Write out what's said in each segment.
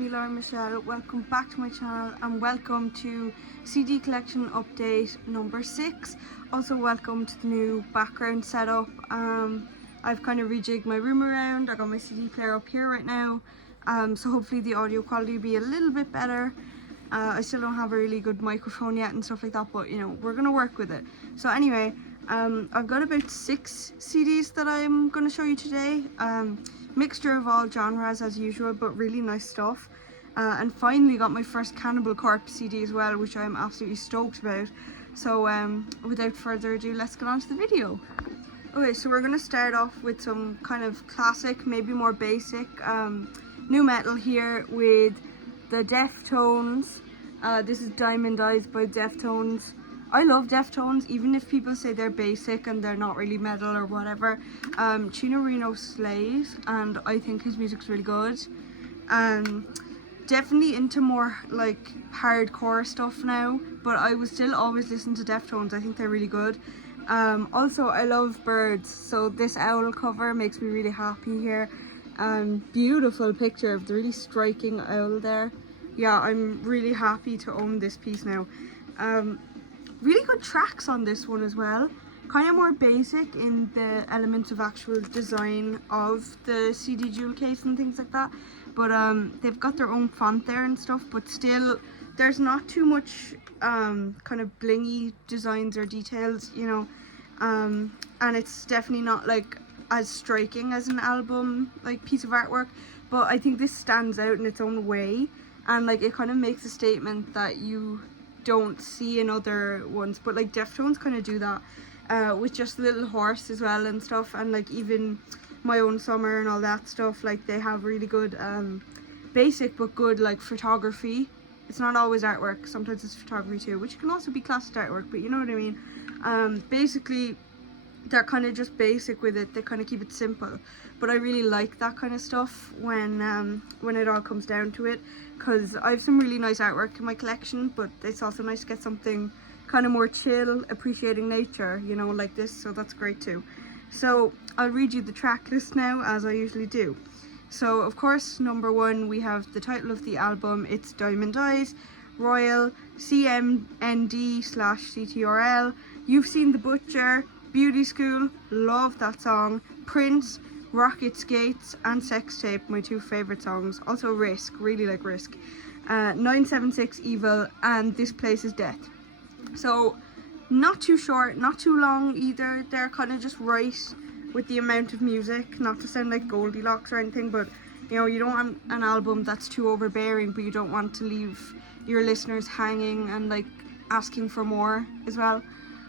me, Laura Michelle. Welcome back to my channel and welcome to CD collection update number 6. Also welcome to the new background setup. I've kind of rejigged my room around. I got my CD player up here right now, so hopefully the audio quality will be a little bit better. I still don't have a really good microphone yet and stuff like that, but you know, we're gonna work with it. So anyway, I've got about 6 CDs that I'm gonna show you today. Mixture of all genres as usual, but really nice stuff. And finally got my first Cannibal Corpse CD as well, which I'm absolutely stoked about. So without further ado, let's get on to the video. Okay, so we're gonna start off with some kind of classic, maybe more basic new metal here with the Deftones. This is Diamond Eyes by Deftones. I love Deftones, even if people say they're basic and they're not really metal or whatever. Chino Reno slays, and I think his music's really good. Definitely into more like hardcore stuff now, but I would still always listen to Deftones. I think they're really good. Also, I love birds, so this owl cover makes me really happy here. Beautiful picture of the really striking owl there. Yeah, I'm really happy to own this piece now. Really good tracks on this one as well. Kind of more basic in the elements of actual design of the CD jewel case and things like that. But they've got their own font there and stuff, but still there's not too much kind of blingy designs or details, you know. And it's definitely not like as striking as an album like piece of artwork, but I think this stands out in its own way, and like it kind of makes a statement that you don't see in other ones. But like Deftones kind of do that with just Little Horse as well and stuff, and like even My Own Summer and all that stuff. Like they have really good basic but good like photography. It's not always artwork, sometimes it's photography too, which can also be classed as artwork, but you know what I mean. Basically they're kind of just basic with it. They kind of keep it simple, but I really like that kind of stuff when it all comes down to it, because I have some really nice artwork in my collection, but it's also nice to get something kind of more chill, appreciating nature, you know, like this. So that's great too. So I'll read you the track list now, as I usually do. So of course, number 1, we have the title of the album. It's Diamond Eyes, Royal, CMND/CTRL, You've Seen the Butcher, Beauty School, love that song, Prince, Rocket Skates, and Sex Tape, my 2 favourite songs. Also Risk, really like Risk. 976 Evil, and This Place Is Death. So not too short, not too long either. They're kind of just right with the amount of music, not to sound like Goldilocks or anything, but you know, you don't want an album that's too overbearing, but you don't want to leave your listeners hanging and like asking for more as well.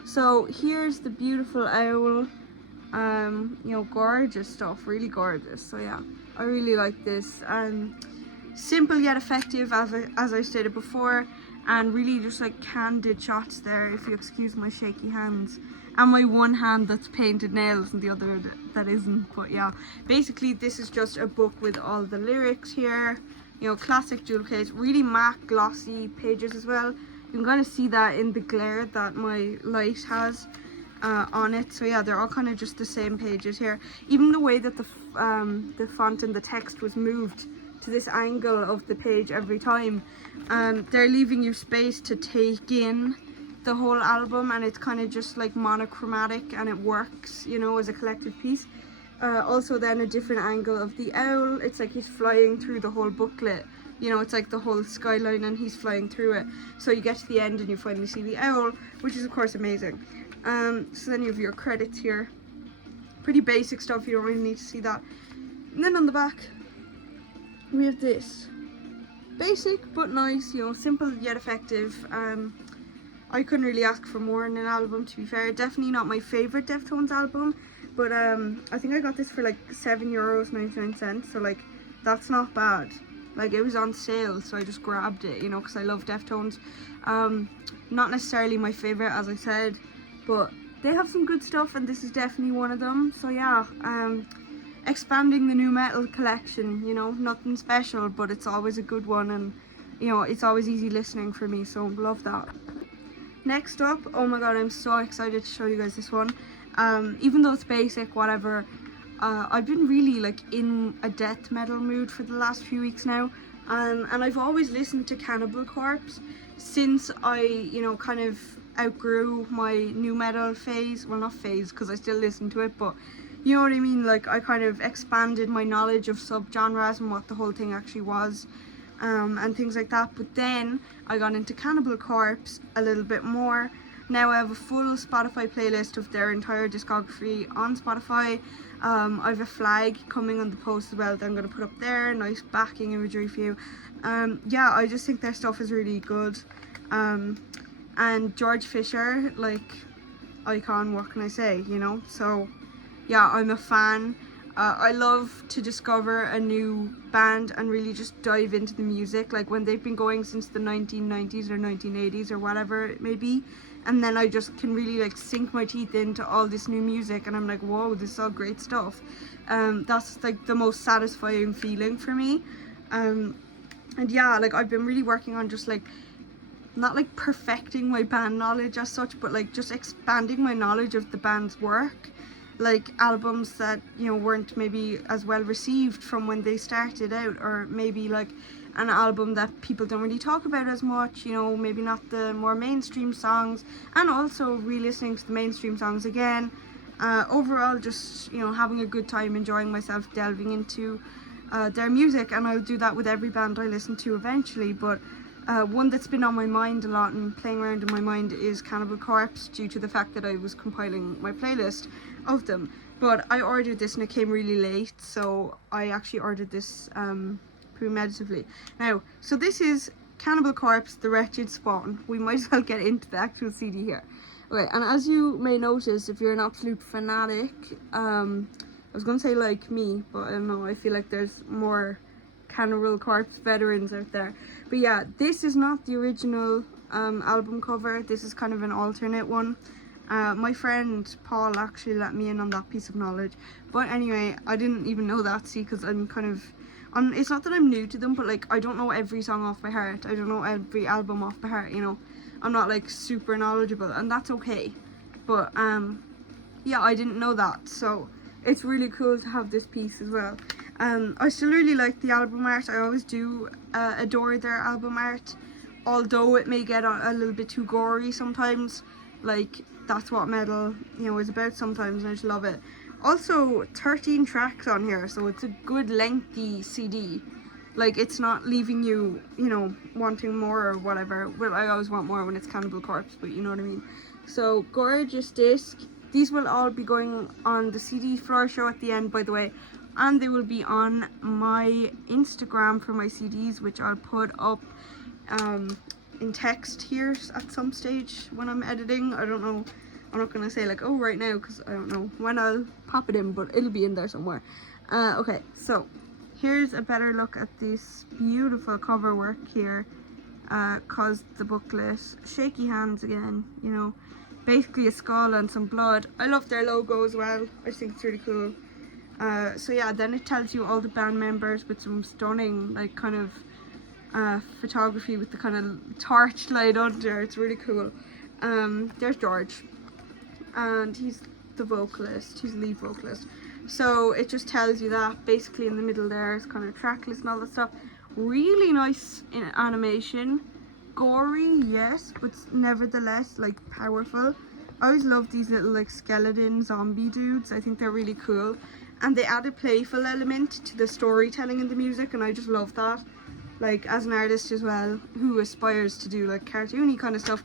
So here's the beautiful owl. You know, gorgeous stuff, really gorgeous. So yeah, I really like this. Simple yet effective, as I stated before, and really just like candid shots there, if you excuse my shaky hands and my one hand that's painted nails and the other that isn't. But yeah, basically this is just a book with all the lyrics here, you know, classic jewel case, really matte glossy pages as well. You can kind of see that in the glare that my light has on it. So yeah, they're all kind of just the same pages here. Even the way that the font and the text was moved to this angle of the page every time, they're leaving you space to take in the whole album, and it's kind of just like monochromatic, and it works, you know, as a collective piece. Also then a different angle of the owl. It's like he's flying through the whole booklet. You know, it's like the whole skyline and he's flying through it. So you get to the end and you finally see the owl, which is of course amazing. So then you have your credits here. Pretty basic stuff, you don't really need to see that. And then on the back, we have this. Basic but nice, you know, simple yet effective. I couldn't really ask for more in an album, to be fair. Definitely not my favourite Deftones album, but I think I got this for like €7.99, so like that's not bad. Like it was on sale, so I just grabbed it, you know, because I love Deftones. Not necessarily my favourite, as I said, but they have some good stuff, and this is definitely one of them. So yeah, expanding the new metal collection, you know, nothing special, but it's always a good one, and you know, it's always easy listening for me, so love that. Next up, oh my god, I'm so excited to show you guys this one. Even though it's basic, whatever, I've been really like in a death metal mood for the last few weeks now. And I've always listened to Cannibal Corpse since I, you know, kind of outgrew my new metal phase. Well, not phase, because I still listen to it, but you know what I mean, like I kind of expanded my knowledge of subgenres and what the whole thing actually was, and things like that. But then I got into Cannibal Corpse a little bit more. Now I have a full Spotify playlist of their entire discography on Spotify. I have a flag coming on the post as well that I'm going to put up there, nice backing imagery for you. Yeah, I just think their stuff is really good. And George Fisher, like, icon, what can I say, you know? So yeah, I'm a fan. I love to discover a new band and really just dive into the music, like when they've been going since the 1990s or 1980s or whatever it may be, and then I just can really like sink my teeth into all this new music and I'm like, whoa, this is all great stuff. That's like the most satisfying feeling for me. And yeah, like I've been really working on just like, not like perfecting my band knowledge as such, but like just expanding my knowledge of the band's work, like albums that, you know, weren't maybe as well received from when they started out, or maybe like an album that people don't really talk about as much, you know, maybe not the more mainstream songs, and also re-listening to the mainstream songs again. Overall, just, you know, having a good time, enjoying myself, delving into their music, and I'll do that with every band I listen to eventually. But one that's been on my mind a lot and playing around in my mind is Cannibal Corpse, due to the fact that I was compiling my playlist of them. But I ordered this and it came really late, so I actually ordered this premeditatively. Now, so this is Cannibal Corpse, The Wretched Spawn. We might as well get into the actual CD here. Okay, and as you may notice, if you're an absolute fanatic, I was going to say like me, but I don't know, I feel like there's more Cannibal Corpse veterans out there. But yeah, this is not the original album cover. This is kind of an alternate one. My friend Paul actually let me in on that piece of knowledge. But anyway, I didn't even know that, see, because I'm kind of, it's not that I'm new to them, but like I don't know every song off by heart. I don't know every album off by heart, you know. I'm not like super knowledgeable, and that's okay. But yeah, I didn't know that, so it's really cool to have this piece as well. I still really like the album art. I always do adore their album art, although it may get a little bit too gory sometimes. Like, that's what metal, you know, is about sometimes, and I just love it. Also, 13 tracks on here, so it's a good lengthy CD. Like, it's not leaving you, you know, wanting more or whatever. Well, I always want more when it's Cannibal Corpse, but you know what I mean. So, gorgeous disc. These will all be going on the CD floor show at the end, by the way. And they will be on my Instagram for my CDs, which I'll put up in text here at some stage when I'm editing. I don't know, I'm not gonna say like, oh, right now, because I don't know when I'll pop it in, but it'll be in there somewhere. Okay, so here's a better look at this beautiful cover work here, cause the booklet, shaky hands again, you know, basically a skull and some blood. I love their logo as well. I think it's really cool. So yeah, then it tells you all the band members with some stunning, like, kind of photography with the kind of torchlight under. It's really cool. There's George, and he's the vocalist, he's the lead vocalist. So it just tells you that basically in the middle there is kind of track list and all that stuff. Really nice in animation, gory, yes, but nevertheless like powerful. I always love these little like skeleton zombie dudes. I think they're really cool, and they add a playful element to the storytelling in the music, and I just love that. Like, as an artist as well who aspires to do like cartoony kind of stuff,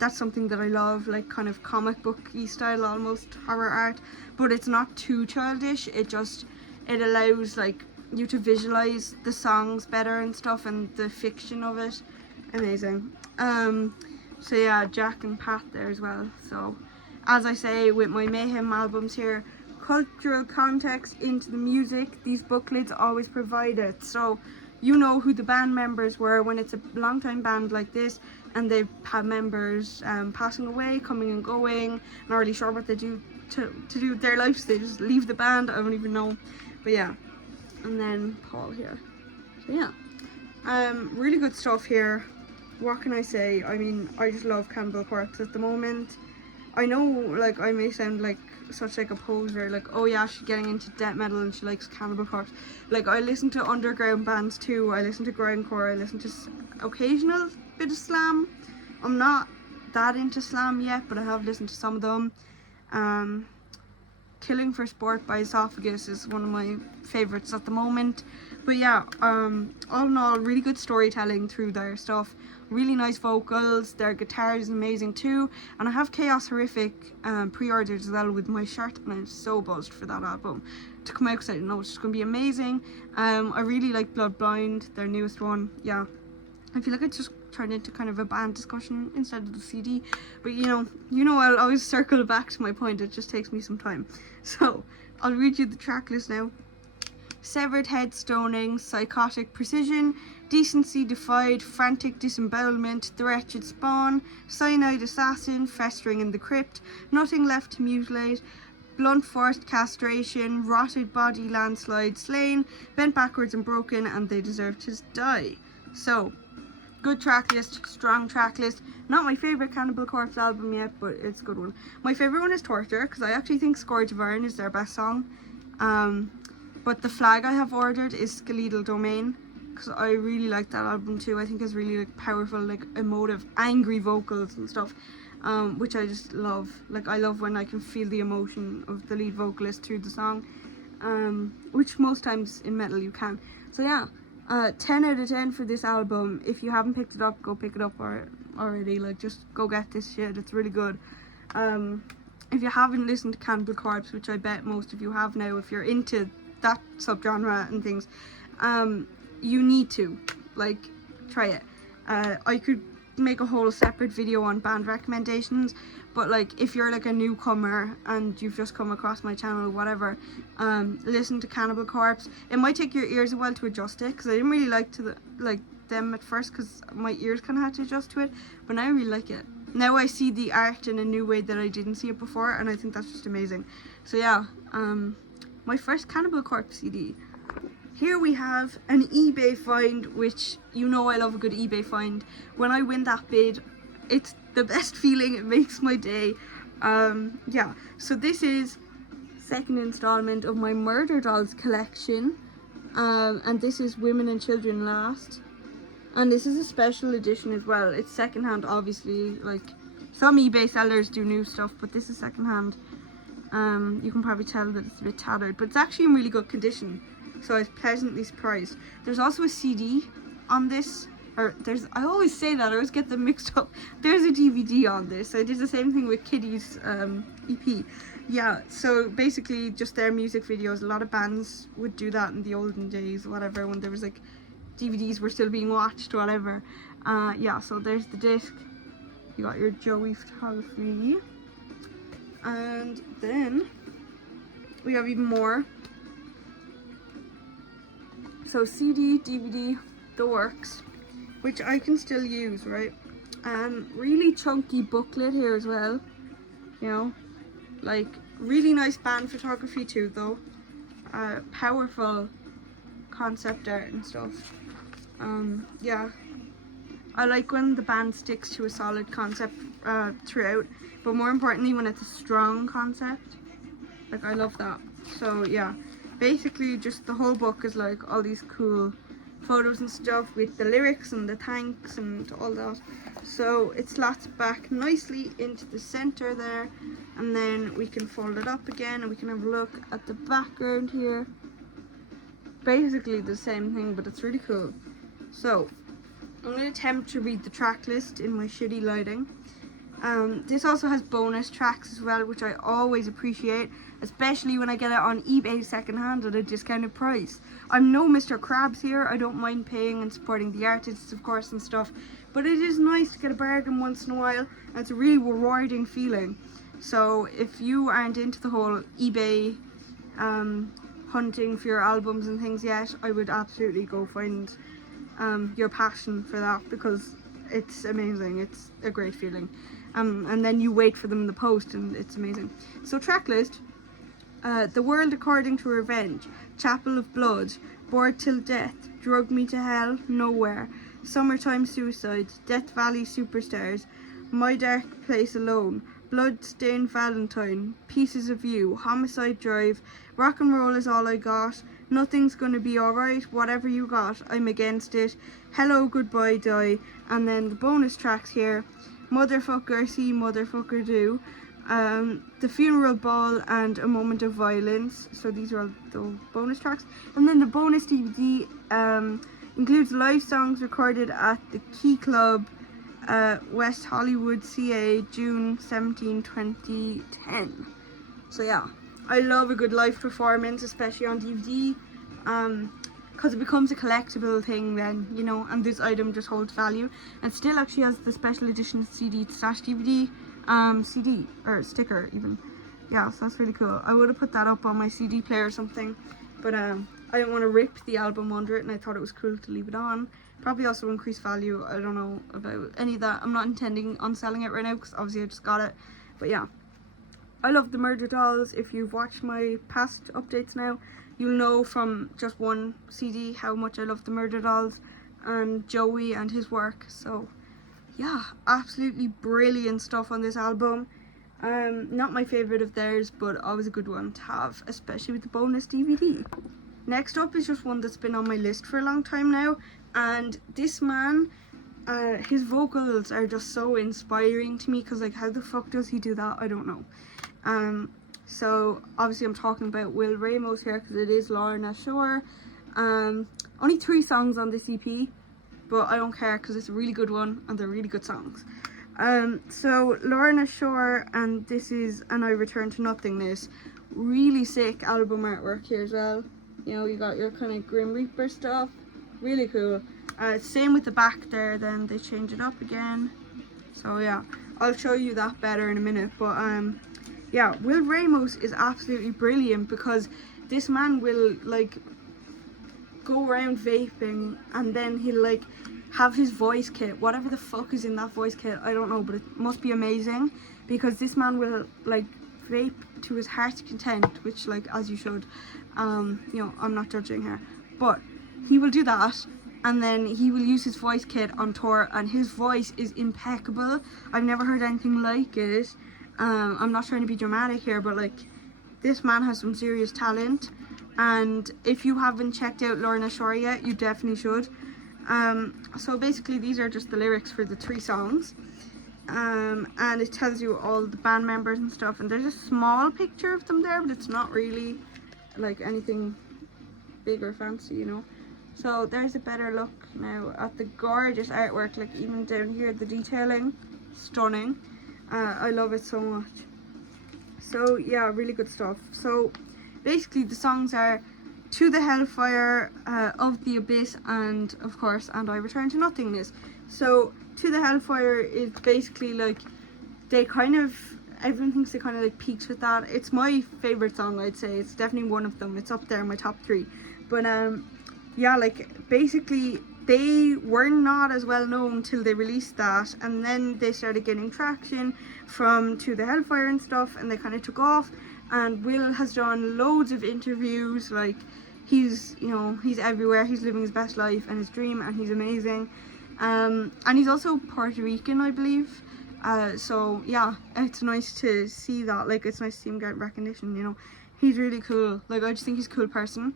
that's something that I love, like kind of comic booky style, almost horror art, but it's not too childish. It allows like you to visualize the songs better and stuff, and the fiction of it. Amazing. So yeah, Jack and Pat there as well. So as I say with my Mayhem albums here, cultural context into the music, these booklets always provide it, so you know who the band members were when it's a long time band like this, and they've had members passing away, coming and going, not really sure what they do to do with their lives. They just leave the band, I don't even know. But yeah, and then Paul here. So yeah, really good stuff here. What can I say? I mean, I just love Cannibal Corpse at the moment. I know, like, I may sound like such like a poser, like, oh yeah, she's getting into death metal and she likes Cannibal Corpse. Like, I listen to underground bands too. I listen to grindcore. I listen to occasional bit of slam. I'm not that into slam yet, but I have listened to some of them. Killing for Sport by Esophagus is one of my favourites at the moment. But yeah, all in all, really good storytelling through their stuff. Really nice vocals. Their guitar is amazing too. And I have Chaos Horrific pre-ordered as well with my shirt, and I'm so buzzed for that album to come out because I know it's just going to be amazing. I really like Blood Blind, their newest one. Yeah, I feel like it just turned into kind of a band discussion instead of the CD, but you know I'll always circle back to my point. It just takes me some time. So I'll read you the track list now. Severed Head Stoning, Psychotic Precision, Decency Defied, Frantic Disembowelment, The Wretched Spawn, Cyanide Assassin, Festering in the Crypt, Nothing Left to Mutilate, Blunt Forced Castration, Rotted Body Landslide, Slain, Bent Backwards and Broken, and They Deserve to Die. So, good track list, strong track list. Not my favourite Cannibal Corpse album yet, but it's a good one. My favourite one is Torture, because I actually think Scourge of Iron is their best song. But the flag I have ordered is Skeletal Domain, because I really like that album too. I think it's really like powerful, like emotive, angry vocals and stuff, which I just love. Like, I love when I can feel the emotion of the lead vocalist through the song, which most times in metal you can. So yeah, 10 out of 10 for this album. If you haven't picked it up, go pick it up already. Like, just go get this shit. It's really good. If you haven't listened to Cannibal Corpse, which I bet most of you have now, if you're into that subgenre and things, you need to, like, try it. I could make a whole separate video on band recommendations, but like, if you're like a newcomer and you've just come across my channel or whatever, listen to Cannibal Corpse. It might take your ears a while to adjust it, because I didn't really like them at first, because my ears kind of had to adjust to it, but now I really like it. Now I see the art in a new way that I didn't see it before, and I think that's just amazing. So yeah, my first Cannibal Corpse CD. Here we have an eBay find, which, you know, I love a good eBay find. When I win that bid, it's the best feeling. It makes my day. Yeah, so this is second installment of my Murder Dolls collection, and this is Women and Children Last, and this is a special edition as well. It's secondhand, obviously. Like, some eBay sellers do new stuff, but this is secondhand. You can probably tell that it's a bit tattered, but it's actually in really good condition, so I was pleasantly surprised. There's also a CD on this, or I always say that, I always get them mixed up. There's a DVD on this. I did the same thing with Kitty's EP. Yeah, so basically just their music videos. A lot of bands would do that in the olden days, whatever, when there was like DVDs were still being watched, whatever. Yeah, so there's the disc. You got your Joey photography, and then we have even more. So CD, DVD, the works, which I can still use, right? Really chunky booklet here as well, you know, like, really nice band photography too though. Powerful concept art and stuff. Yeah, I like when the band sticks to a solid concept throughout, but more importantly when it's a strong concept. Like, I love that. So yeah, basically just the whole book is like all these cool photos and stuff with the lyrics and the thanks and all that. So it slots back nicely into the center there, and then we can fold it up again and we can have a look at the background here. Basically the same thing, but it's really cool. So I'm going to attempt to read the track list in my shitty lighting. This also has bonus tracks as well, which I always appreciate, especially when I get it on eBay secondhand at a discounted price. I'm no Mr. Krabs here. I don't mind paying and supporting the artists, of course, and stuff, but it is nice to get a bargain once in a while, and it's a really rewarding feeling. So if you aren't into the whole eBay hunting for your albums and things yet, I would absolutely go find your passion for that, because it's amazing. It's a great feeling. And then you wait for them in the post, and it's amazing. So track list: The World According to Revenge, Chapel of Blood, Bored Till Death, Drug Me to Hell, Nowhere, Summertime Suicide, Death Valley Superstars, My Dark Place Alone, Bloodstained Valentine, Pieces of You, Homicide Drive, Rock and Roll Is All I Got, Nothing's Gonna Be Alright, Whatever You Got, I'm Against It, Hello Goodbye Die, and then the bonus tracks here, Motherfucker See Motherfucker Do, The Funeral Ball and A Moment of Violence. So these are all the bonus tracks. And then the bonus DVD includes live songs recorded at the Key Club, West Hollywood, CA, June 17, 2010. So yeah, I love a good live performance, especially on DVD, because it becomes a collectible thing then, you know, and this item just holds value. And still actually has the special edition CD/DVD CD or sticker even. Yeah, so that's really cool. I would have put that up on my CD player or something, but I didn't want to rip the album under it, and I thought it was cool to leave it on. Probably also increase value. I don't know about any of that. I'm not intending on selling it right now because obviously I just got it. But yeah, I love the Murder Dolls. If you've watched my past updates now, you'll know from just one CD how much I love the Murder Dolls and Joey and his work. So yeah, absolutely brilliant stuff on this album. Not my favourite of theirs, but always a good one to have, especially with the bonus DVD. Next up is just one that's been on my list for a long time now, and this man, his vocals are just so inspiring to me, because like, how the fuck does he do that? I don't know. So obviously I'm talking about Will Ramos here, because it is Lorna Shore. Only 3 songs on this EP, but I don't care because it's a really good one and they're really good songs. So Lorna Shore, and this is And I Return to Nothingness. Really sick album artwork here as well. You know, you got your kind of Grim Reaper stuff. Really cool. Same with the back there, then they change it up again. So yeah, I'll show you that better in a minute. But yeah, Will Ramos is absolutely brilliant, because this man will like go around vaping, and then he'll like have his voice kit, whatever the fuck is in that voice kit, I don't know, but it must be amazing, because this man will like vape to his heart's content, which like, as you should. You know, I'm not judging here, but he will do that, and then he will use his voice kit on tour, and his voice is impeccable. I've never heard anything like it. I'm not trying to be dramatic here, but like, this man has some serious talent, and if you haven't checked out Lorna Shore yet, you definitely should. So basically these are just the lyrics for the 3 songs, and it tells you all the band members and stuff, and there's a small picture of them there, but it's not really like anything big or fancy, you know. So there's a better look now at the gorgeous artwork, like even down here, the detailing, stunning. I love it so much. So yeah, really good stuff. So basically the songs are To the Hellfire, Of the Abyss, and of course And I Return to Nothingness. So To the Hellfire is basically like, they kind of, everyone thinks they kind of like peaks with that. It's my favourite song, I'd say. It's definitely one of them. It's up there in my top 3. But yeah, like basically they were not as well known till they released that, and then they started getting traction from To the Hellfire and stuff, and they kind of took off. And Will has done loads of interviews, like he's, you know, he's everywhere, he's living his best life and his dream, and he's amazing. And he's also Puerto Rican, I believe. So yeah, it's nice to see that, like it's nice to see him get recognition, you know. He's really cool, like I just think he's a cool person.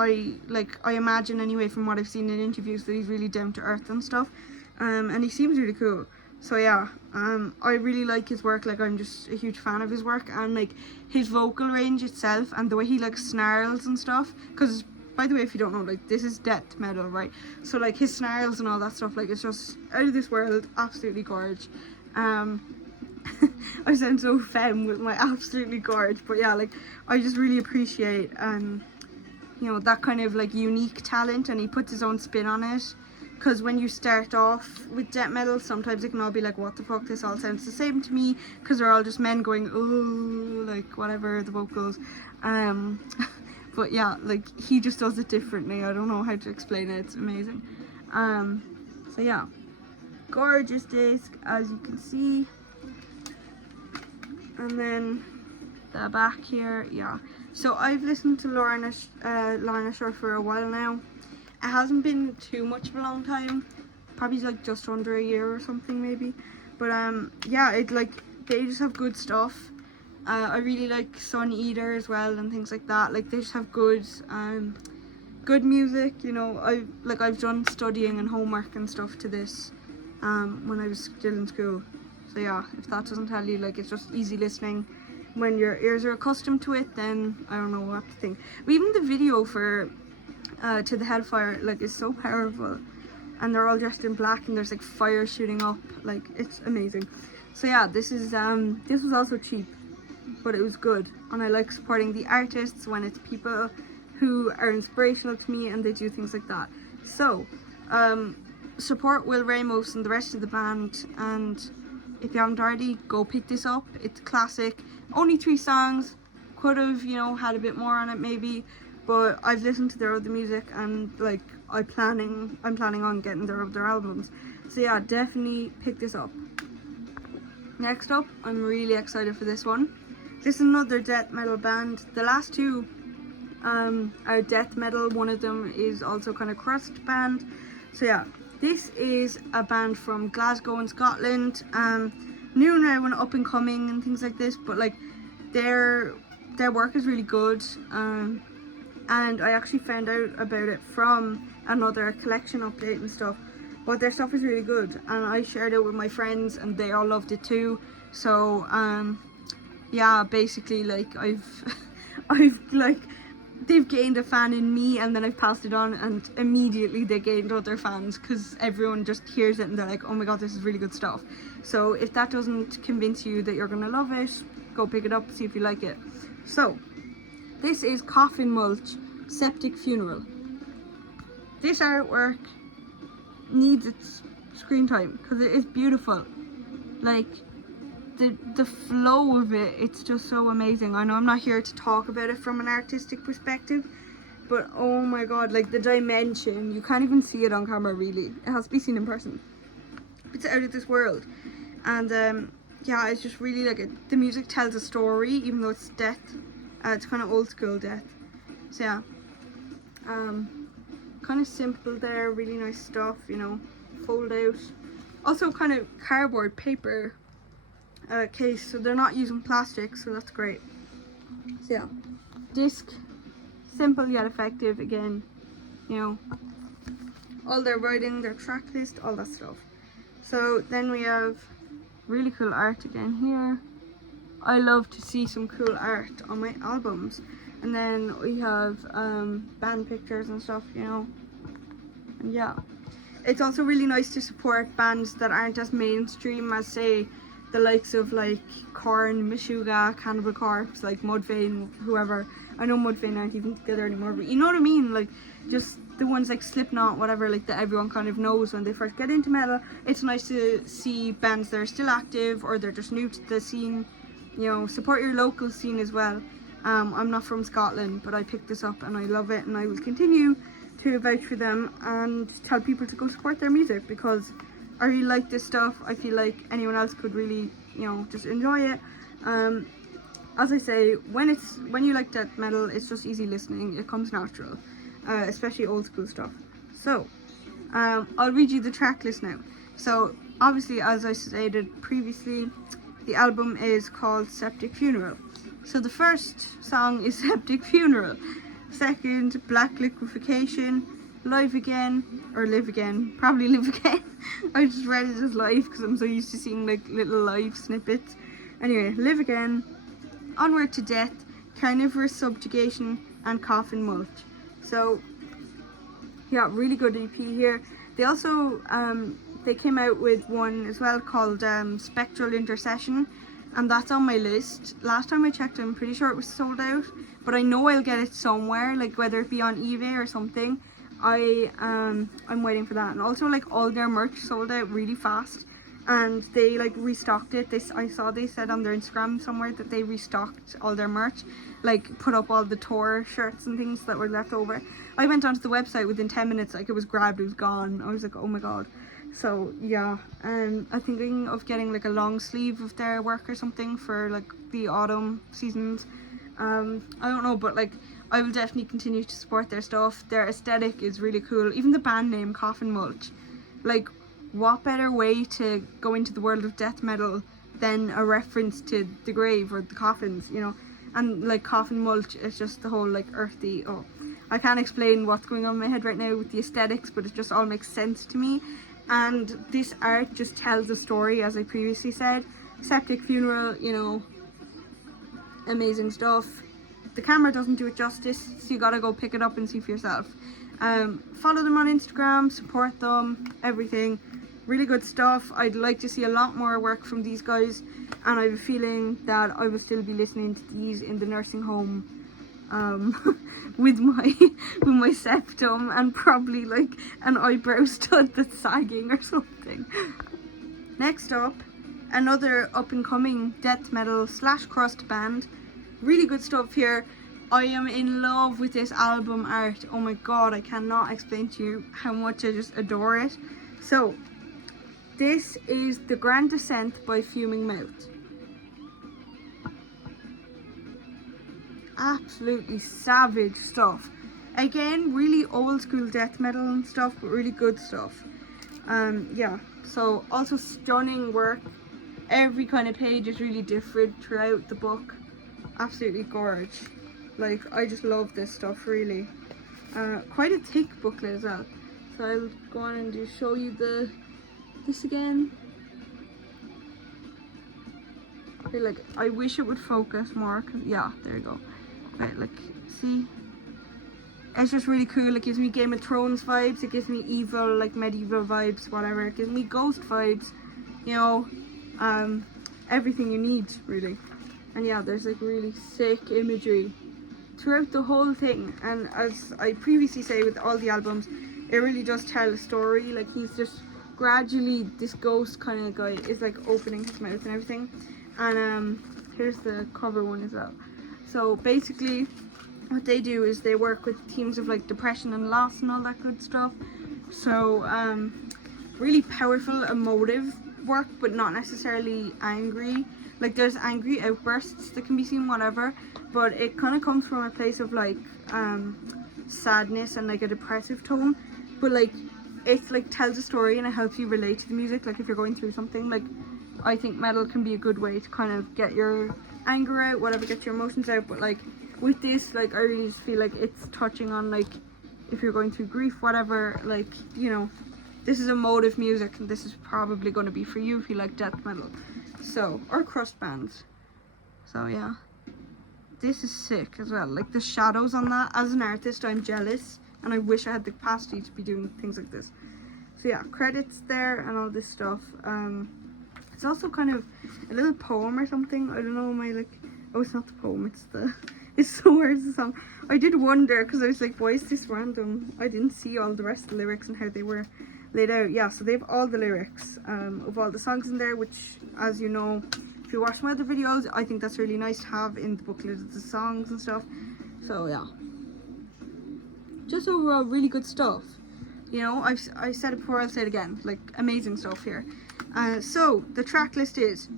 I imagine anyway, from what I've seen in interviews, that he's really down to earth and stuff, and he seems really cool. So yeah, I really like his work. Like, I'm just a huge fan of his work, and like his vocal range itself, and the way he like snarls and stuff, because by the way, if you don't know, like this is death metal, right? So like his snarls and all that stuff, like it's just out of this world, absolutely gorge. I sound so femme with my absolutely gorge, but yeah, like I just really appreciate you know, that kind of like unique talent, and he puts his own spin on it. Because when you start off with death metal, sometimes it can all be like, what the fuck, this all sounds the same to me, because they're all just men going, oh, like whatever, the vocals. But yeah, like he just does it differently. I don't know how to explain it. It's amazing. So yeah, gorgeous disc, as you can see. And then the back here, yeah. So I've listened to Lorna Shore for a while now. It hasn't been too much of a long time, probably like just under a year or something maybe. But yeah, it like they just have good stuff. I really like Sun Eater as well and things like that. Like they just have good good music, you know. I've done studying and homework and stuff to this when I was still in school. So yeah, if that doesn't tell you, like, it's just easy listening. When your ears are accustomed to it, then I don't know what to think. But even the video for To the Hellfire, like, is so powerful, and they're all dressed in black and there's like fire shooting up, like, it's amazing. So yeah, this was also cheap, but it was good, and I like supporting the artists when it's people who are inspirational to me and they do things like that. So support Will Ramos and the rest of the band, and if you haven't already, go pick this up. It's classic, only 3 songs, could have, you know, had a bit more on it maybe, but I've listened to their other music and like I'm planning on getting their other albums. So yeah, definitely pick this up. Next up, I'm really excited for this one. This is another death metal band. The last 2 are death metal. One of them is also kind of crust band. So yeah, this is a band from Glasgow in Scotland. New now and up and coming and things like this, but like their work is really good. And I actually found out about it from another collection update and stuff. But their stuff is really good, and I shared it with my friends and they all loved it too. So yeah, basically, like, I've like, they've gained a fan in me, and then I've passed it on, and immediately they gained other fans because everyone just hears it and they're like, oh my god, this is really good stuff. So if that doesn't convince you that you're gonna love it, go pick it up, see if you like it. So this is Coffin Mulch, Septic Funeral. This artwork needs its screen time because it is beautiful. Like, the flow of it, it's just so amazing. I know I'm not here to talk about it from an artistic perspective, but oh my god, like the dimension, you can't even see it on camera really. It has to be seen in person. It's out of this world. And yeah, it's just really like it. The music tells a story, even though it's death. It's kind of old school death. So yeah, kind of simple there, really nice stuff, you know, fold out. Also kind of cardboard paper case, so they're not using plastic, so that's great. So yeah, disc, simple yet effective. Again, you know, all their writing, their track list, all that stuff. So then we have really cool art again here. I love to see some cool art on my albums. And then we have band pictures and stuff, you know. And yeah, it's also really nice to support bands that aren't as mainstream as, say, the likes of like Korn, Meshuggah, Cannibal Corpse, like Mudvayne, whoever. I know Mudvayne aren't even together anymore, but you know what I mean? Like, just the ones like Slipknot, whatever, like that everyone kind of knows when they first get into metal. It's nice to see bands that are still active or they're just new to the scene. You know, support your local scene as well. I'm not from Scotland, but I picked this up and I love it, and I will continue to vouch for them and tell people to go support their music because I really like this stuff. I feel like anyone else could really, you know, just enjoy it. As I say, when you like death metal, it's just easy listening. It comes natural, especially old school stuff. So I'll read you the track list now. So obviously, as I stated previously, the album is called Septic Funeral. So the first song is Septic Funeral. Second, Black Liquefaction. Live Again, or Live Again, probably Live Again. I just read it as live because I'm so used to seeing like little live snippets. Anyway, Live Again, Onward to Death, Carnivorous Subjugation, and Coffin Mulch. So yeah, really good EP here. They also they came out with one as well called Spectral Intercession, and that's on my list. Last time I checked, I'm pretty sure it was sold out, but I know I'll get it somewhere, like whether it be on eBay or something. I'm waiting for that. And also, like, all their merch sold out really fast, and they like restocked it. I saw they said on their Instagram somewhere that they restocked all their merch, like put up all the tour shirts and things that were left over. I went onto the website within 10 minutes, like it was grabbed, it was gone. I was like, oh my god. So yeah, I'm thinking of getting like a long sleeve of their work or something for like the autumn seasons. I don't know, but like I will definitely continue to support their stuff. Their aesthetic is really cool. Even the band name, Coffin Mulch. Like, what better way to go into the world of death metal than a reference to the grave or the coffins, you know. And like coffin mulch is just the whole like earthy, oh, I can't explain what's going on in my head right now with the aesthetics, but it just all makes sense to me. And this art just tells a story, as I previously said. Septic funeral, you know, amazing stuff. The camera doesn't do it justice, so you gotta go pick it up and see for yourself. Follow them on Instagram, support them, everything. Really good stuff. I'd like to see a lot more work from these guys, and I have a feeling that I will still be listening to these in the nursing home with my septum and probably like an eyebrow stud that's sagging or something. Next up, another up and coming death metal / crust band. Really good stuff here. I am in love with this album art. Oh my god, I cannot explain to you how much I just adore it. So this is The Grand Descent by Fuming Mouth. Absolutely savage stuff. Again, really old school death metal and stuff, but really good stuff. Yeah, so also stunning work. Every kind of page is really different throughout the book. Absolutely gorgeous. Like, I just love this stuff, really. Quite a thick booklet as well. So I'll go on and just show you this again. Okay, like, I wish it would focus more, cause yeah, there you go. Right, like, see? It's just really cool. It gives me Game of Thrones vibes. It gives me evil, like medieval vibes, whatever. It gives me ghost vibes, you know, everything you need, really. And yeah, there's like really sick imagery throughout the whole thing. And as I previously say with all the albums, it really does tell a story. Like, he's just gradually, this ghost kind of guy is like opening his mouth and everything. And here's the cover one as well. So basically what they do is they work with themes of like depression and loss and all that good stuff. So really powerful, emotive work, but not necessarily angry. Like, there's angry outbursts that can be seen, whatever, but it kind of comes from a place of like sadness and like a depressive tone. But like, it's like tells a story and it helps you relate to the music. Like, if you're going through something, like, I think metal can be a good way to kind of get your anger out, whatever, get your emotions out. But like with this, like, I really just feel like it's touching on like if you're going through grief, whatever, like, you know, this is emotive music and this is probably going to be for you if you like death metal, so, or crust bands. So yeah, this is sick as well. Like, the shadows on that, as an artist I'm jealous and I wish I had the capacity to be doing things like this. So yeah, credits there and all this stuff. It's also kind of a little poem or something. I don't know, my like, oh, it's not the poem, it's the, it's the words of the song. I did wonder, because I was like, why is this random? I didn't see all the rest of the lyrics and how they were laid out. Yeah, so they have all the lyrics of all the songs in there, which, as you know, if you watch my other videos, I think that's really nice to have in the booklet of the songs and stuff. So yeah, just overall really good stuff. You know, I said it before, I'll say it again, like, amazing stuff here. So the track list is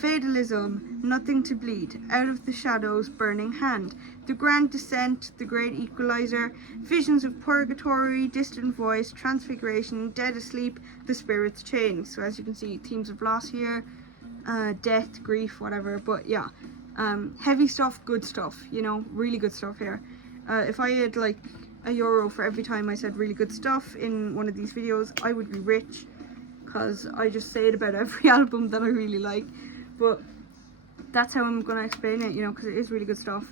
Fatalism, Nothing to Bleed, Out of the Shadows, Burning Hand, The Grand Descent, The Great Equalizer, Visions of Purgatory, Distant Voice, Transfiguration, Dead Asleep, The Spirit's Chain. So as you can see, themes of loss here, death, grief, whatever. But yeah, heavy stuff, good stuff, you know, really good stuff here. If I had like €1 for every time I said really good stuff in one of these videos, I would be rich, because I just say it about every album that I really like. But that's how I'm gonna explain it, you know, because it is really good stuff.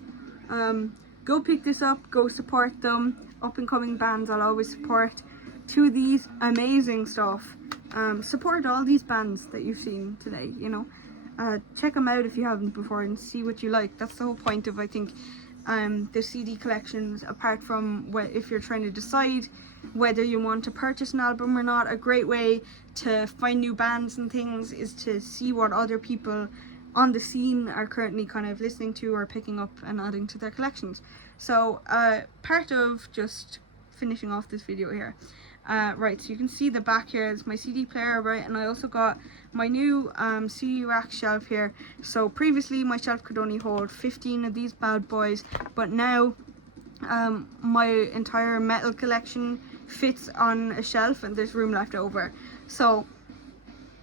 Go pick this up, go support them. Up and coming bands I'll always support. To these amazing stuff. Support all these bands that you've seen today, you know. Check them out if you haven't before and see what you like. That's the whole point of, I think, the CD collections, apart from if you're trying to decide whether you want to purchase an album or not. A great way to find new bands and things is to see what other people on the scene are currently kind of listening to or picking up and adding to their collections. So part of just finishing off this video here, right, so you can see the back here is my CD player, right, and I also got my new CD rack shelf here. So previously my shelf could only hold 15 of these bad boys, but now my entire metal collection fits on a shelf and there's room left over. So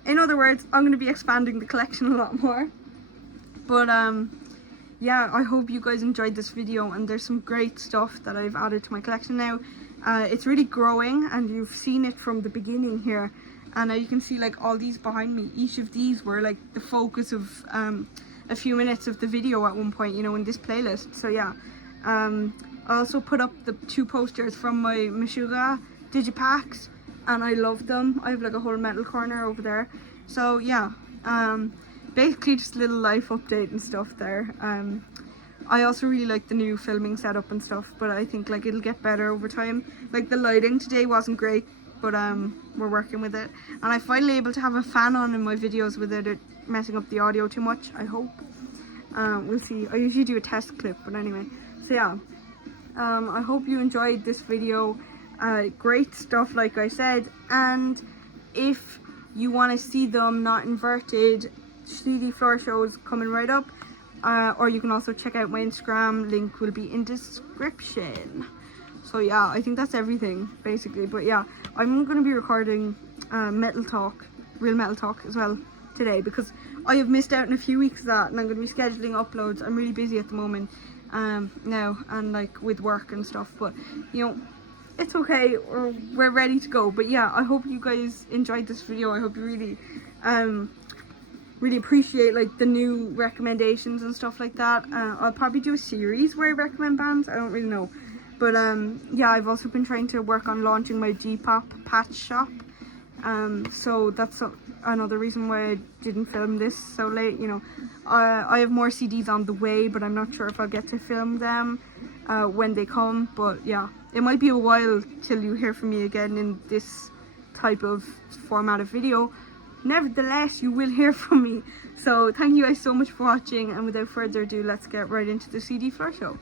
in other words, I'm going to be expanding the collection a lot more. But yeah, I hope you guys enjoyed this video, and there's some great stuff that I've added to my collection now. It's really growing, and you've seen it from the beginning here, and now you can see like all these behind me. Each of these were like the focus of a few minutes of the video at one point, you know, in this playlist. So yeah, I also put up the 2 posters from my Meshuggah digipacks, and I love them. I have like a whole metal corner over there. So yeah, basically just a little life update and stuff there. I also really like the new filming setup and stuff, but I think like it'll get better over time. Like the lighting today wasn't great, but we're working with it, and I'm finally able to have a fan on in my videos without it messing up the audio too much, I hope. We'll see. I usually do a test clip, but anyway. So yeah, I hope you enjoyed this video. Great stuff, like I said, and if you want to see them not inverted, CD floor shows coming right up, or you can also check out my Instagram, link will be in description. So yeah, I think that's everything basically. But yeah, I'm going to be recording metal talk, real metal talk as well today, because I have missed out on a few weeks of that, and I'm going to be scheduling uploads. I'm really busy at the moment now, and like with work and stuff, but you know, it's okay, we're ready to go. But yeah, I hope you guys enjoyed this video. I hope you really really appreciate like the new recommendations and stuff like that. I'll probably do a series where I recommend bands, I don't really know. But yeah, I've also been trying to work on launching my G-pop patch shop, so that's another reason why I didn't film this so late, you know. I have more CDs on the way, but I'm not sure if I'll get to film them when they come. But yeah, it might be a while till you hear from me again in this type of format of video. Nevertheless, you will hear from me. So thank you guys so much for watching, and without further ado, let's get right into the CD floor show.